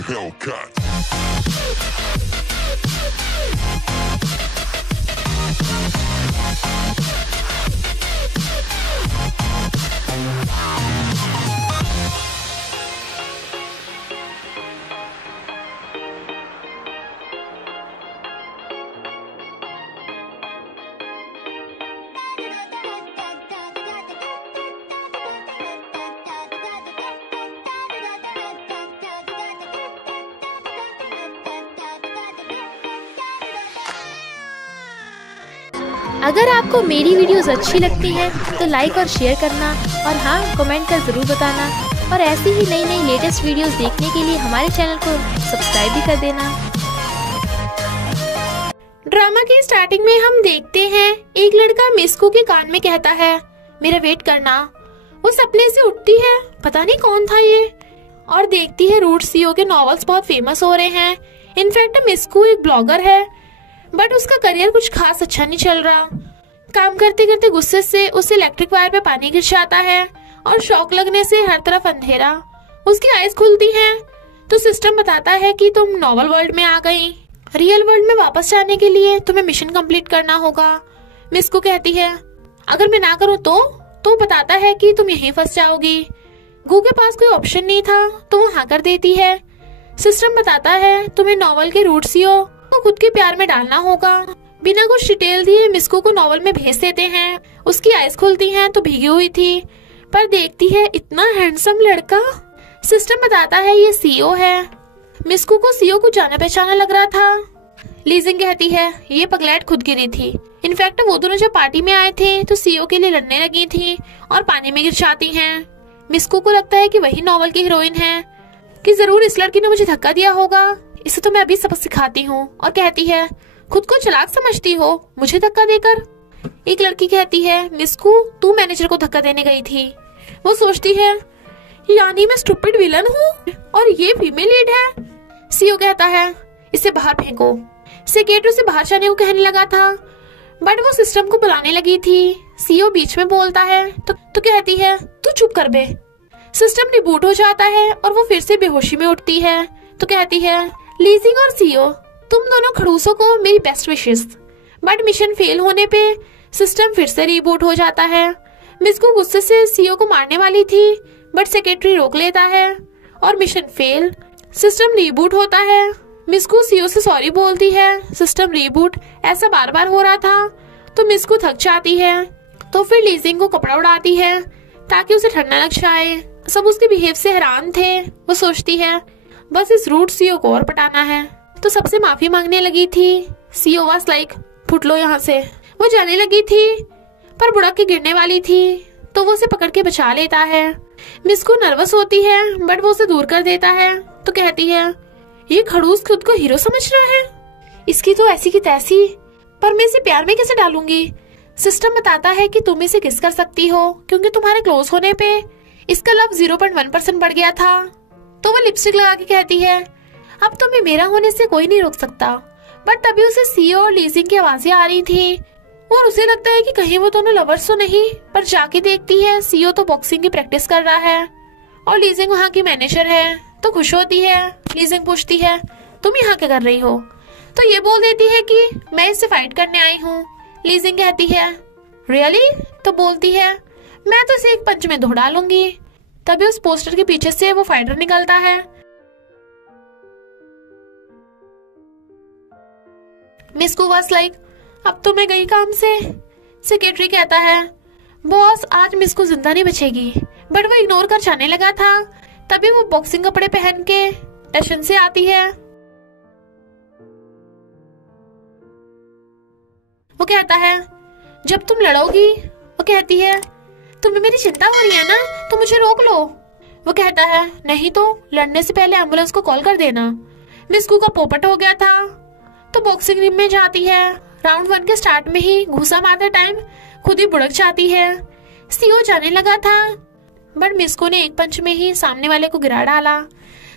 your Hellcat. अगर आपको मेरी वीडियोस अच्छी लगती है तो लाइक और शेयर करना, और हाँ, कमेंट कर ज़रूर बताना। और ऐसी ही नई नई लेटेस्ट वीडियोस देखने के लिए हमारे चैनल को सब्सक्राइब भी कर देना। ड्रामा की स्टार्टिंग में हम देखते हैं एक लड़का मिस्कू के कान में कहता है, मेरा वेट करना। वो सपने से उठती है, पता नहीं कौन था ये, और देखती है रूट सीओ के नॉवेल्स बहुत फेमस हो रहे हैं। इनफैक्ट मिस्कू एक ब्लॉगर है, बट उसका करियर कुछ खास अच्छा नहीं चल रहा। काम करते करते गुस्से से उसे इलेक्ट्रिक वायर पे पानी गिर जाता है और शॉक लगने से हर तरफ अंधेरा। उसकी आईज खुलती हैं तो सिस्टम बताता है कि तुम नॉवल वर्ल्ड में आ गई। रियल वर्ल्ड में वापस जाने के लिए तुम्हें मिशन कंप्लीट करना होगा। मिस्कू कहती है, अगर मैं ना करूँ तो बताता है कि तुम यहीं फंस जाओगी। गू के पास कोई ऑप्शन नहीं था तो वो हाँ कर देती है। सिस्टम बताता है तुम्हें नॉवल के रूट सीओ को खुद के प्यार में डालना होगा। बिना कुछ डिटेल दिए मिस्कू को नॉवल में भेज देते हैं। उसकी आईज खुलती हैं तो भीगी हुई थी, पर देखती है इतना हैंडसम लड़का। सिस्टम बताता है ये सीओ है। मिस्कू को सीओ को जाना पहचाना लग रहा था। लीजिंग कहती है ये पगलैट खुद गिरी थी। इनफैक्ट वो दोनों जब पार्टी में आए थे तो सीओ के लिए लड़ने लगी थी और पानी में गिर जाती हैं। मिस्कू को लगता है कि वही नॉवल की हीरोइन है, कि जरूर इस लड़की ने मुझे धक्का दिया होगा, इसे तो मैं अभी सबक सिखाती हूँ। और कहती है खुद को चालाक समझती हो मुझे धक्का देकर। एक लड़की कहती है मिस्कू तू मैनेजर को धक्का देने गई थी। वो सोचती है यानी मैं स्टूपिड विलन हूँ और ये फीमेल लीड है। सीओ कहता है इसे बाहर फेंको। सेक्रेटरी से बाहर जाने को कहने लगा था, बट वो सिस्टम को बुलाने लगी थी। सीओ बीच में बोलता है तो कहती है तू चुप कर बे। सिस्टम रिबूट हो जाता है और वो फिर से बेहोशी में उठती है तो कहती है लीजिंग और सीओ तुम दोनों खड़ूसों को मेरी best wishes. But mission fail होने पे सिस्टम फिर से रिबूट हो जाता है। मिस्कू गुस्से से सीओ को मारने वाली थी, बट सेक्रेटरी रोक लेता है और मिशन फेल। सिस्टम रिबूट होता है। मिस्कू सीओ से सॉरी बोलती है। सिस्टम रिबूट ऐसा बार बार हो रहा था तो मिस्कू थक जाती है, तो फिर लीजिंग को कपड़ा उड़ाती है ताकि उसे ठंड न लग जाए। सब उसके बिहेव से हैरान थे। वो सोचती है बस इस रूट सीओ को और पटाना है, तो सबसे माफी मांगने लगी थी। सीओ वाज लाइक फुट लो यहाँ से। वो जाने लगी थी पर बुढ़क के गिरने वाली थी तो वो उसे पकड़ के बचा लेता है। मिस्कू नर्वस होती है बट वो उसे दूर कर देता है तो कहती है ये खड़ूस खुद को हीरो समझ रहा है, इसकी तो ऐसी की तैसी, पर मैं इसे प्यार में कैसे डालूंगी। सिस्टम बताता है कि तुम इसे किस कर सकती हो क्योंकि तुम्हारे क्लोज होने पे इसका लव 0.1% बढ़ गया था। तो वो लिपस्टिक लगा के कहती है अब तुम्हें मेरा होने से कोई नहीं रोक सकता। बट तभी उसे सीओ और लीजिंग की आवाजें आ रही थी और उसे लगता है कि कहीं वो दोनों लवर्स तो नहीं, पर जाके देखती है सीओ तो बॉक्सिंग की प्रैक्टिस कर रहा है और लीजिंग वहाँ की मैनेजर है तो खुश होती है। लीजिंग पूछती है तुम यहाँ क्या कर रही हो, तो ये बोल देती है कि मैं इससे फाइट करने आई हूँ। लीजिंग कहती है रियली, तो बोलती है मैं तो इसे एक पंच में धो डालूंगी। तभी उस पोस्टर के पीछे से वो फाइटर निकलता है। मिस्कू वाज लाइक अब तो मैं गई काम से। सेक्रेटरी कहता है बॉस आज मिस्कू जिंदा नहीं बचेगी, बट वो इग्नोर कर जाने लगा था। तभी वो बॉक्सिंग कपड़े पहन के स्टेशन से आती है। वो कहता है जब तुम लड़ोगी, वो कहती है तुम्हें मेरी चिंता हो रही है ना, तो मुझे रोक लो। वो कहता है नहीं तो लड़ने से पहले एम्बुलेंस को कॉल कर देना। मिस्कू का पोपट हो गया था तो बॉक्सिंग रिंग में जाती है। राउंड 1 के स्टार्ट में ही घूसा मारते टाइम खुद ही बुड़क जाती है। सीओ जाने लगा था बट मिस्कू ने एक पंच में ही सामने वाले को गिरा डाला।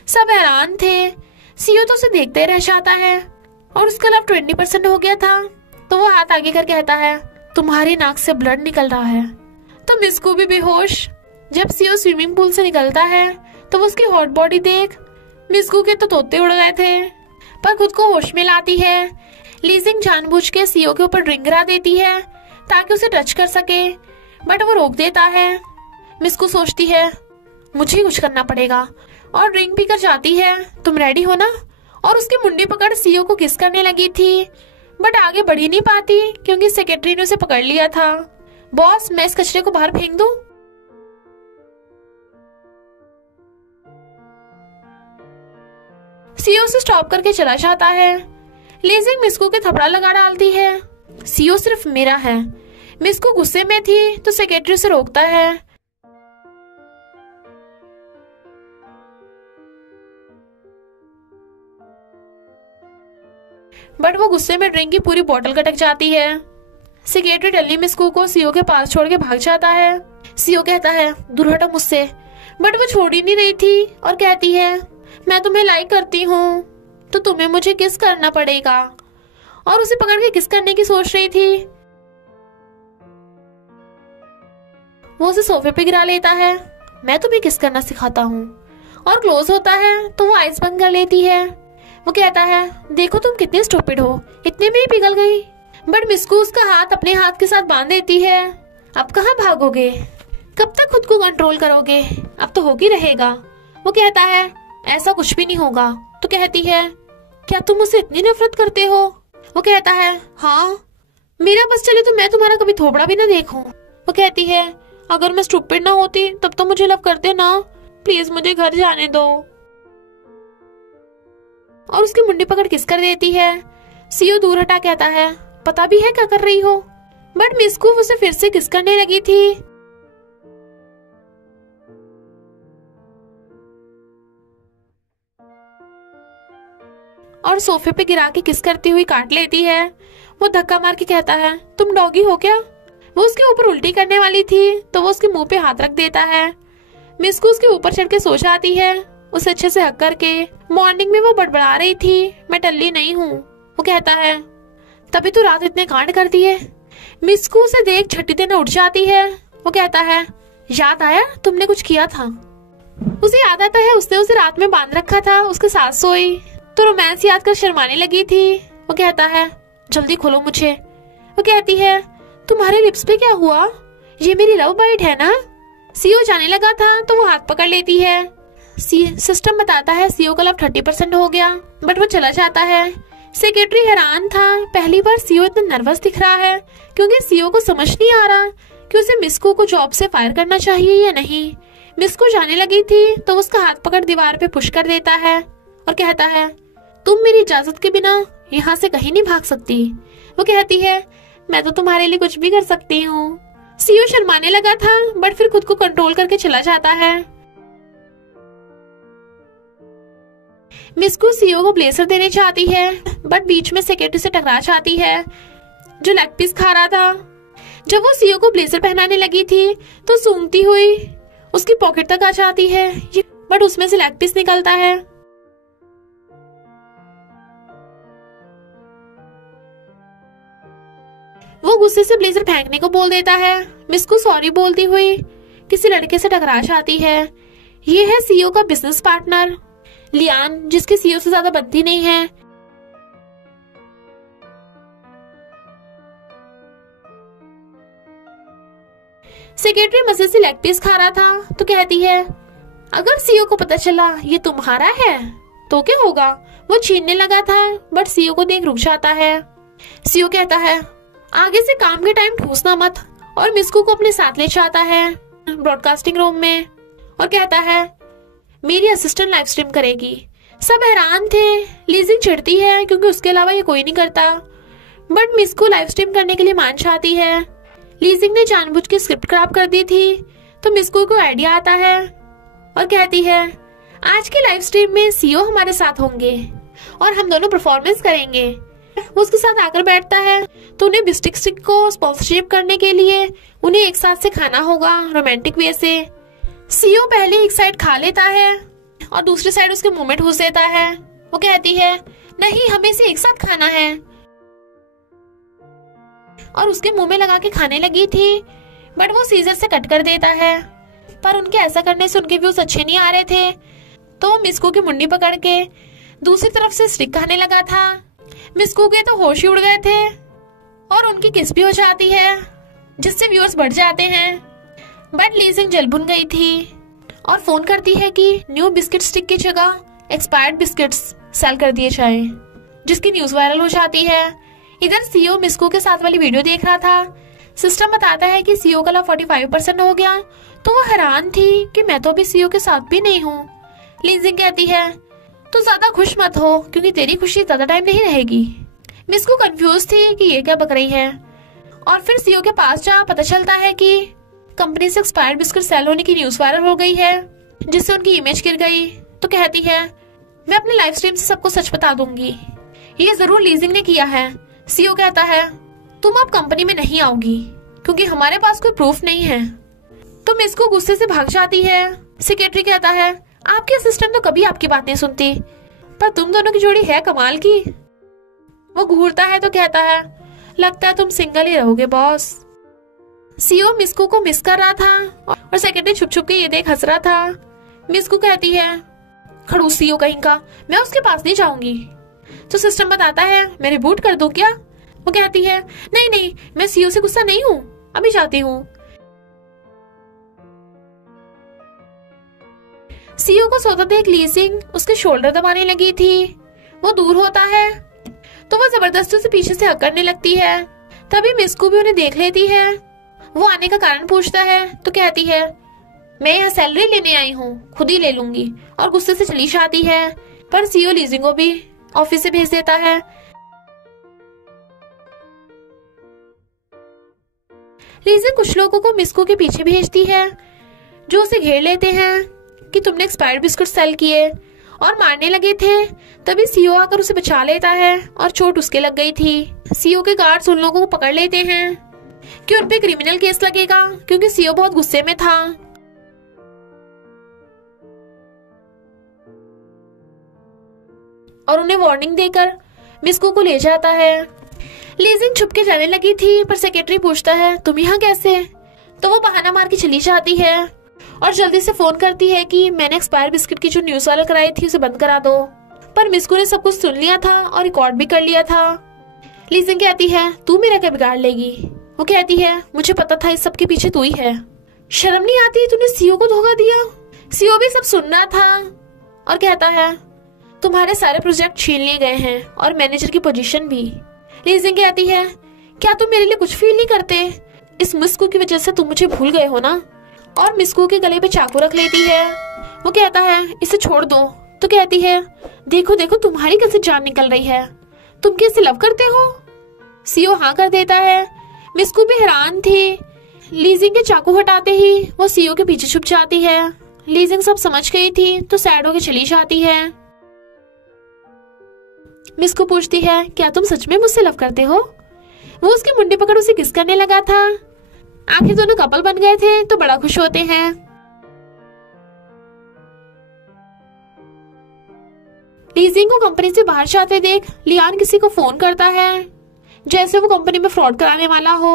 सब हैरान थे। सीओ तो उसे देखते रह जाता है और उसका लव 20% हो गया था। तो वो हाथ आगे कर कहता है तुम्हारी नाक से ब्लड निकल रहा है। तो मिस्कू भी बेहोश। जब सीओ स्विमिंग पूल से निकलता है तो वो उसकी हॉट बॉडी देख मिस्कू के तो तोते उड़ गए थे। पर खुद को होश में लाती है। लीजिंग जानबूझ के सीओ के ऊपर ड्रिंक गिरा देती है ताकि उसे टच कर सके, बट वो रोक देता है। मिस्कू सोचती है मुझे ही कुछ करना पड़ेगा और ड्रिंक पीकर जाती है। तुम रेडी हो ना? और उसकी मुंडी पकड़ सीओ को किस करने लगी थी, बट आगे बढ़ ही नहीं पाती क्योंकि सेक्रेटरी ने उसे पकड़ लिया था। बॉस, मैं इस कचरे को बाहर फेंक दूं? सीओ से स्टॉप करके चला जाता है। लीजिंग मिस्कू के थपड़ा लगा डालती है। सीओ सिर्फ मेरा है। मिस्कू गुस्से में थी तो सेक्रेटरी से रोकता है। बट वो गुस्से में ड्रिंक की पूरी बोतल गटक जाती है। सेक्रेटरी डल्ली मिस्कू को सीओ के पास छोड़ के भाग जाता है। सीओ कहता है दूर हटो मुझसे, बट वो छोड़ ही नहीं रही थी और कहती है मैं तुम्हें लाइक करती हूँ तो तुम्हें मुझे किस करना पड़ेगा, और उसे पकड़ के किस करने की सोच रही थी। वो उसे सोफे पे गिरा लेता है। मैं तुम्हें किस करना सिखाता हूँ, और क्लोज होता है तो वो आइस बंद कर लेती है। वो कहता है देखो तुम कितनी स्टूपिड हो, इतने में ही पिघल गई। बट मिस्कू उसका हाथ अपने हाथ के साथ बांध देती है। अब कहाँ भागोगे, कब तक खुद को कंट्रोल करोगे, अब तो हो ही रहेगा। वो कहता है ऐसा कुछ भी नहीं होगा। तो कहती है क्या तुम मुझसे इतनी नफरत करते हो? वो कहता है हाँ, मेरा बस चले तो मैं तुम्हारा कभी थोबड़ा भी ना देखूं। वो कहती है अगर मैं स्टूपिड ना होती तब तो मुझे लव करते ना, प्लीज मुझे घर जाने दो। और उसकी मुंडी पकड़ किस कर देती है। सीओ दूर हटा कहता है पता भी है क्या कर रही हो, बट मिस्कू उसे फिर से किस करने लगी थी। और सोफे पे गिरा के किस करती हुई काट लेती है। वो धक्का मार के कहता है तुम डॉगी हो क्या? वो उसके ऊपर उल्टी करने वाली थी तो वो उसके मुंह पे हाथ रख देता है। मिस्कू उसके ऊपर चढ़ के सो जाती है, उसे अच्छे से हक करके। मॉर्निंग में वो बड़बड़ा रही थी मैं टल्ली नहीं हूँ। वो कहता है तभी तो रात इतने कांड करती है। मिस्कू उसे देख छट्टी देने उठ जाती है। वो कहता है याद आया तुमने कुछ किया था। उसे याद आता है उसने उसे रात में बांध रखा था, उसके साथ सोई तो रोमांस याद कर शर्माने लगी थी। वो कहता है जल्दी खोलो मुझे। वो कहती है तुम्हारे लिप्स पे क्या हुआ, ये मेरी लव बाइट है ना? सीओ जाने लगा था तो वो हाथ पकड़ लेती है। सिस्टम बताता है सीओ का लव 30% हो गया, बट वो चला जाता है। सेक्रेटरी हैरान था, पहली बार सीओ इतना नर्वस दिख रहा है क्योंकि सीओ को समझ नहीं आ रहा कि उसे मिस्कू को जॉब से फायर करना चाहिए या नहीं। मिस्कू जाने लगी थी तो उसका हाथ पकड़ दीवार पे पुश कर देता है और कहता है तुम मेरी इजाजत के बिना यहाँ से कहीं नहीं भाग सकती। वो कहती है मैं तो तुम्हारे लिए कुछ भी कर सकती हूँ। सीओ शर्माने लगा था बट फिर खुद को कंट्रोल करके चला जाता है। मिस्कू सीओ को ब्लेजर देने चाहती है बट बीच में सेक्रेटरी से टकरा जाती है जो लेग पीस खा रहा था। जब वो सीओ को ब्लेजर पहनाने लगी थी तो सूंघती हुई उसकी पॉकेट तक आ जाती है, बट उसमें से लेग पीस निकलता है। वो गुस्से से ब्लेजर फेंकने को बोल देता है। मिस्कू सॉरी बोलती हुई किसी लड़के से टकरा जाती है। ये है सीओ का बिजनेस पार्टनर लियान, जिसकी सीओ से ज्यादा बनती नहीं है। सेक्रेटरी मजे से लेग पीस खा रहा था तो कहती है अगर सीओ को पता चला ये तुम्हारा है तो क्या होगा। वो छीनने लगा था बट सीओ को देख रुक जाता है। सीओ कहता है आगे से काम के टाइम ठूसना मत, और मिस्कू को अपने साथ ले जाता है ब्रॉडकास्टिंग रूम में और कहता है मेरी असिस्टेंट लाइव स्ट्रीम करेगी। सब हैरान थे। लीजिंग चिढ़ती है क्योंकि उसके अलावा ये कोई नहीं करता, बट मिस्कू लाइव स्ट्रीम करने के लिए मान जाती है। लीजिंग ने जानबूझ के स्क्रिप्ट खराब कर दी थी तो मिस्कू को आइडिया आता है और कहती है आज के लाइव स्ट्रीम में सीओ हमारे साथ होंगे और हम दोनों परफॉर्मेंस करेंगे। वो उसके साथ आकर बैठता है तो उन्हें बिस्टिक स्टिक को स्पॉन्सरशिप करने के लिए उन्हें एक साथ से खाना होगा रोमांटिक वे से। सीओ पहले एक साइड खा लेता है और दूसरी साइड उसके मुंह में ठूस देता है। वो कहती है नहीं हमें इसे एक साथ खाना है, और उसके मुंह में लगा के खाने लगी थी बट वो सीजर से कट कर देता है। पर उनके ऐसा करने से उनके व्यूज अच्छे नहीं आ रहे थे तो वो मिस्कू की मुंडी पकड़ के दूसरी तरफ से स्टिक खाने लगा था। मिस्कू के तो होश ही उड़ गए थे और उनकी किस भी हो जाती है, जिससे व्यूअर्स बढ़ जाते हैं। बट लीजिंग जल भुन गई थी और फोन करती है कि न्यू बिस्किट स्टिक की जगह एक्सपायर्ड बिस्किट्स सेल कर दिए जाएं, जिसकी न्यूज वायरल हो जाती है। इधर सीईओ मिस्कू के साथ वाली वीडियो देख रहा था। सिस्टम बताता है कि सीईओ का लाभ 45% हो गया, तो वो हैरान थी कि मैं तो अभी सीईओ के साथ भी नहीं हूँ। लीजिंग कहती है तो ज्यादा खुश मत हो, क्योंकि तेरी खुशी ज्यादा टाइम नहीं रहेगी। मिस्कू कंफ्यूज थी कि ये क्या बक रही है, और फिर सीईओ के पास जा पता चलता है कि कंपनी से एक्सपायर्ड बिस्किट सेल होने की न्यूज वायरल हो गई है, जिससे उनकी इमेज गिर गई। तो कहती है मैं अपने लाइव स्ट्रीम से सबको सच बता दूंगी। ये जरूर लीजिंग ने किया है। सीईओ कहता है तुम अब कंपनी में नहीं आओगी, क्योंकि हमारे पास कोई प्रूफ नहीं है। तो मिस्कू गुस्से से भाग जाती है। सेक्रेटरी कहता है आपके असिस्टेंट तो कभी आपकी बात नहीं सुनती, पर तुम दोनों की जोड़ी है कमाल की। वो घूरता है तो कहता है लगता है तुम सिंगल ही रहोगे बॉस। सीईओ मिस्कू को मिस कर रहा था और सेक्रेटरी छुप छुप के ये देख हंस रहा था। मिस्कू कहती है खड़ूस सीईओ कहीं का, मैं उसके पास नहीं जाऊंगी। तो सिस्टम बताता है मैं रिबूट कर दूं क्या? वो कहती है नहीं नहीं, मैं सीईओ से गुस्सा नहीं हूँ, अभी जाती हूँ। सीईओ को सोता देख लीजिंग उसके शोल्डर दबाने लगी थी। वो दूर होता है तो वो जबरदस्ती से पीछे से हक करने लगती है। तभी मिस्कू भी उन्हें देख लेती है। वो आने का कारण पूछता है तो कहती है मैं यहाँ सैलरी लेने आई हूँ, खुद ही ले लूंगी, और गुस्से से चली जाती है। पर सीईओ लीजिंग को भी ऑफिस से भेज देता है। लीजिंग कुछ लोगों को मिस्कू के पीछे भेजती है, जो उसे घेर लेते हैं कि तुमने एक्सपायर्ड बिस्कुट सेल किए, और मारने लगे थे। तभी सीईओ आकर उसे बचा लेता है और चोट उसके लग गई थी। सीईओ के गार्ड्स उन लोगों को पकड़ लेते हैं कि उन पे क्रिमिनल केस लगेगा, क्योंकि सीईओ बहुत गुस्से में था। और उन्हें वार्निंग देकर मिस्कू को ले जाता है। लीजिंग छुप के जाने लगी थी, पर सेक्रेटरी पूछता है तुम यहाँ कैसे? तो वो बहाना मार के चली जाती है और जल्दी से फोन करती है कि मैंने एक्सपायर बिस्किट की जो न्यूज वायरल कराई थी उसे बंद करा दो। पर मिस्कू ने सब कुछ सुन लिया था और रिकॉर्ड भी कर लिया था। लीजिंग कहती है तू मेरा क्या बिगाड़ लेगी? वो कहती है मुझे पता था इस सब के पीछे तू ही है। शर्म नहीं आती तूने सीईओ को धोखा दिया? सीईओ भी सब सुन रहा था और कहता है तुम्हारे सारे प्रोजेक्ट छीन लिए गए हैं और मैनेजर की पोजीशन भी। लीजिंग कहती है क्या तुम मेरे लिए कुछ फील नहीं करते? इस मिस्कू की वजह से तुम मुझे भूल गए हो ना? और मिस्कू के गले पे चाकू रख लेती है। वो कहता है इसे छोड़ दो। तो कहती है देखो देखो तुम्हारी कैसे जान निकल रही है, तुम कैसे लव करते हो? सीईओ हाँ कर देता है। मिस्कू भी हैरान थी। लीजिंग के चाकू हटाते ही वो सीईओ के पीछे छुप जाती है। लीजिंग सब समझ गई थी तो सैड होकर चली जाती है। मिस्कू पूछती है क्या तुम सच में मुझसे लव करते हो? वो उसकी मुंडी पकड़ उसे किस करने लगा था। आखिर दोनों कपल बन गए थे तो बड़ा खुश होते हैं। लीजिंग को कंपनी से बाहर जाते देख लियान किसी को फोन करता है, जैसे वो कंपनी में फ्रॉड कराने वाला हो।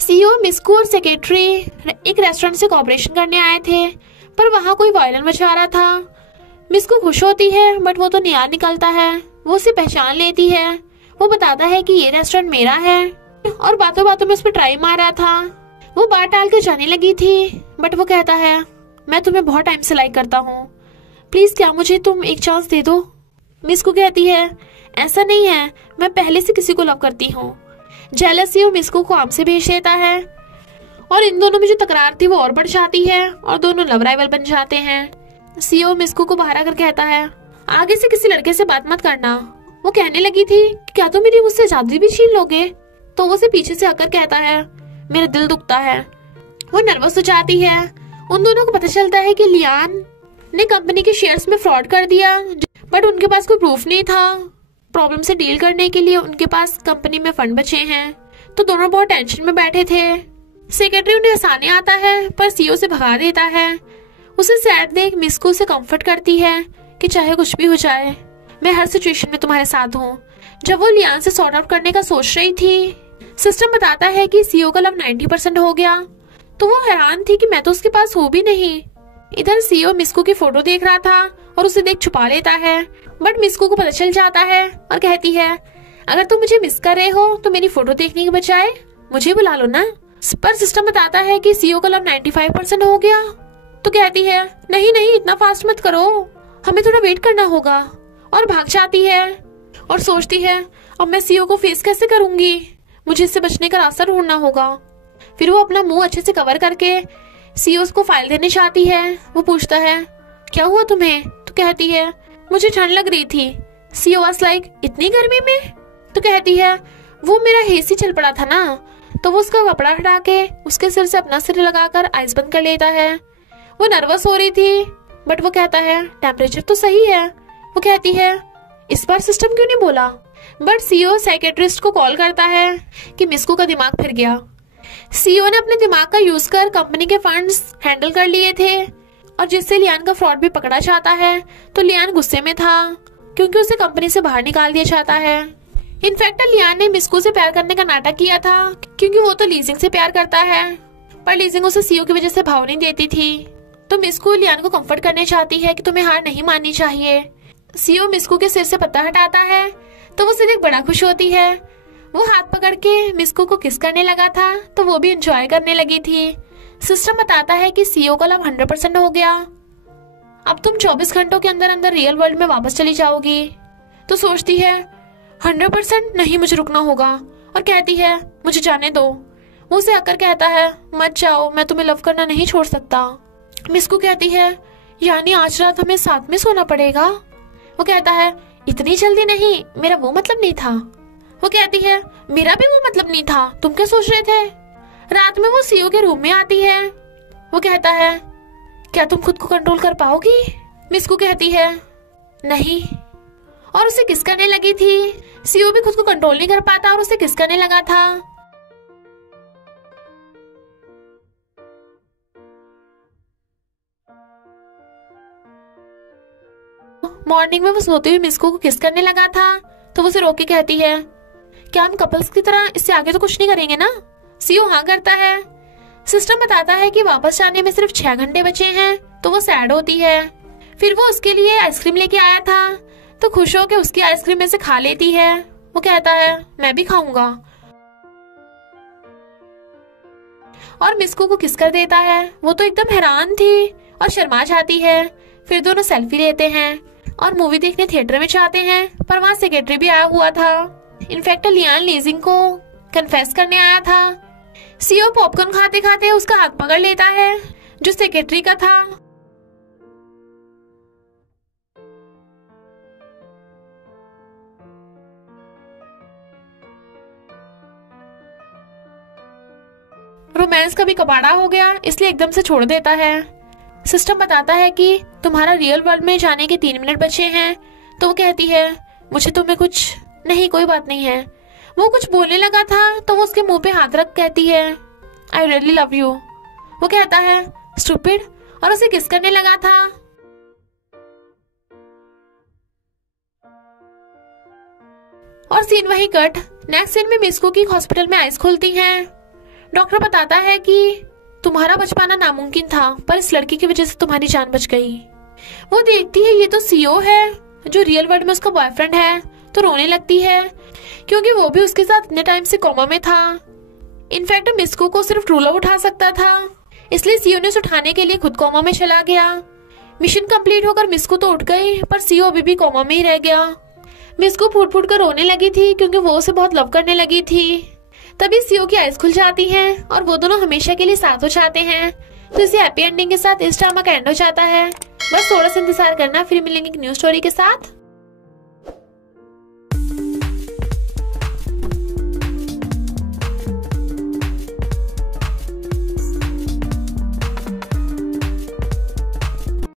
सीईओ मिस्कू और सेक्रेटरी एक रेस्टोरेंट से कोऑपरेशन करने आए थे, पर वहां कोई वायरन मचा रहा था। मिस्कू खुश होती है, बट वो तो नियान निकलता है। वो उसे पहचान लेती है। वो बताता है कि ये रेस्टोरेंट मेरा है, और बातों बातों में उस पर ट्राई मार रहा था। वो बात टाल के जाने लगी थी, बट वो कहता है मैं तुम्हें बहुत टाइम से लाइक करता हूँ, प्लीज क्या मुझे तुम एक चांस दे दो? मिस्कू कहती है ऐसा नहीं है, मैं पहले से किसी को लव करती हूँ। जेलसी वो मिस्कू को आम से भेज देता है, और इन दोनों में जो तकरार थी वो और बढ़ जाती है और दोनों लव राइवल बन जाते हैं। सीईओ मिस्कू को बाहर आकर कहता है आगे से किसी लड़के से बात मत करना। वो कहने लगी थी क्या तुम मेरी मुझसे आजादी भी छीन लोगे? तो वो उसे पीछे से आकर कहता है मेरा दिल दुखता है। वो नर्वस हो जाती है। उन दोनों को पता चलता है कि लियान ने कंपनी के शेयर्स में फ्रॉड कर दिया, बट उनके पास कोई प्रूफ नहीं था। प्रॉब्लम से डील करने के लिए उनके पास कंपनी में फंड बचे हैं, तो दोनों बहुत टेंशन में बैठे थे। सेक्रेटरी उन्हें हंसाने आता है, पर सीईओ से भगा देता है। उसे सैड देख मिस्कू से कंफर्ट करती है कि चाहे कुछ भी हो जाए, मैं हर सिचुएशन में तुम्हारे साथ हूँ। जब वो लियान से सॉर्ट आउट करने का सोच रही थी, सिस्टम बताता है कि सीईओ का लव 90% हो गया। तो वो हैरान थी कि मैं तो उसके पास हूँ भी नहीं। इधर सीईओ मिस्कू की फोटो देख रहा था और उसे देख छुपा लेता है, बट मिस्कू को पता चल जाता है और कहती है अगर तुम मुझे मिस कर रहे हो तो मेरी फोटो देखने के बजाय मुझे बुला लो ना। पर सिस्टम बताता है कि सीईओ का लव 95% हो गया। तो कहती है नहीं नहीं इतना फास्ट मत करो, हमें थोड़ा वेट करना होगा, और भाग जाती है और सोचती है अब मैं सीईओ को फेस कैसे करूंगी, मुझे इससे बचने का रास्ता ढूंढना होगा। फिर वो अपना मुंह अच्छे से कवर करके सीईओ को फाइल देने चाहती है। वो पूछता है क्या हुआ तुम्हें? तो कहती है मुझे ठंड लग रही थी। सीईओ वाज लाइक इतनी गर्मी में? तो कहती है वो मेरा एसी चल पड़ा था ना। तो वो उसका कपड़ा हटा के उसके सिर से अपना सिर लगाकर आइस बंद कर लेता है। वो नर्वस हो रही थी, बट वो कहता है टेम्परेचर तो सही है। वो कहती है इस बार सिस्टम क्यों नहीं बोला? बट सीईओ साइकेट्रिस्ट को कॉल करता है कि मिस्कू का दिमाग फिर गया। सीईओ ने अपने दिमाग का यूज कर कंपनी के फंड्स हैंडल कर लिए थे, और जिससे लियान का फ्रॉड भी पकड़ा जाता है। तो लियान गुस्से में था क्योंकि उसे कंपनी से बाहर निकाल दिया जाता है। इनफैक्ट लियान ने मिस्कू से प्यार करने का नाटक किया था क्योंकि वो तो लीजिंग से प्यार करता है, पर लीजिंग उसे सीईओ की वजह से भाव नहीं देती थी। तो मिस्कू लियान को कंफर्ट करने चाहती है कि तुम्हें हार नहीं माननी चाहिए। सीईओ मिस्कू के सिर से पत्ता हटाता है तो वो उसे देख बड़ा खुश होती है। वो हाथ पकड़ के मिस्कू को किस करने लगा था तो वो भी एंजॉय करने लगी थी। सिस्टम बताता है कि सीईओ का लव 100% हो गया। अब तुम 24 घंटों के अंदर अंदर रियल वर्ल्ड में वापस चली जाओगी। तो सोचती है 100% नहीं, मुझे रुकना होगा, और कहती है मुझे जाने दो। वो उसे आकर कहता है मत जाओ, मैं तुम्हें लव करना नहीं छोड़ सकता। मिस्कू कहती है यानी आज रात हमें साथ में सोना पड़ेगा? वो कहता है इतनी जल्दी नहीं, मेरा वो मतलब नहीं था। वो कहती है मेरा भी वो मतलब नहीं था, तुम क्या सोच रहे थे? रात में वो सीईओ के रूम में आती है। वो कहता है क्या तुम खुद को कंट्रोल कर पाओगी? मिस्कू कहती है नहीं, और उसे किस करने लगी थी। सीईओ भी खुद को कंट्रोल नहीं कर पाता और उसे किस करने लगा था। मॉर्निंग में वो सोते हुए मिस्कू को किस करने लगा था तो वो उसे रोक के कहती है क्या हम कपल्स की तरह इससे आगे तो कुछ नहीं करेंगे ना? सीईओ हाँ करता है। सिस्टम बताता है कि वापस जाने में सिर्फ 6 घंटे बचे हैं, तो वो सैड होती है। फिर वो उसके लिए आइसक्रीम लेके आया था तो खुश होकर उसकी आइसक्रीम में से खा लेती है। वो कहता है मैं भी खाऊंगा, और मिस्कू को किस कर देता है। वो तो एकदम हैरान थी और शर्मा जाती है। फिर दोनों सेल्फी लेते हैं और मूवी देखने थिएटर में जाते हैं, पर वहाँ सेक्रेटरी भी आया हुआ था। इनफैक्ट लियान लीजिंग को कन्फेस करने आया था। सीईओ पॉपकॉर्न खाते खाते उसका हाथ पकड़ लेता है जो सेक्रेटरी का था। रोमांस का भी कबाड़ा हो गया, इसलिए एकदम से छोड़ देता है। सिस्टम बताता है कि तुम्हारा रियल वर्ल्ड में जाने के 3 मिनट बचे हैं। तो वो कहती है मुझे तुम्हें कुछ नहीं, कोई बात नहीं है। वो कुछ बोलने लगा था तो वो उसके मुंह पे हाथ रख कहती है आई रियली लव यू। वो कहता है स्टूपिड, और उसे किस करने लगा था। और सीन वही कट। नेक्स्ट सीन में मिस्कू की हॉस्पिटल में आइज खुलती हैं। डॉक्टर बताता है कि तुम्हारा बच पाना नामुमकिन था, पर इस लड़की की वजह से तुम्हारी जान बच गई। वो देखती है ये तो सीईओ है जो रियल वर्ल्ड में उसका बॉयफ्रेंड है, तो रोने लगती है क्योंकि वो भी उसके साथ इतने टाइम से कोमा में था। इनफैक्ट मिस्कू को सिर्फ ट्रू लव उठा सकता था, इसलिए सीईओ ने उसे उठाने के लिए खुद कोमा में चला गया। मिशन कंप्लीट होकर मिस्कू तो उठ गई, पर सीईओ अभी भी कोमा में ही रह गया। मिस्कू फूट फूट कर रोने लगी थी क्योंकि वो उसे बहुत लव करने लगी थी। तभी सीईओ की आइज खुल जाती हैं और वो दोनों हमेशा के लिए साथ हो जाते हैं। तो इसे हैप्पी एंडिंग के साथ इस ड्रामा का एंड हो जाता है। बस थोड़ा सा इंतजार करना, फिर मिलेंगे एक न्यू स्टोरी के साथ।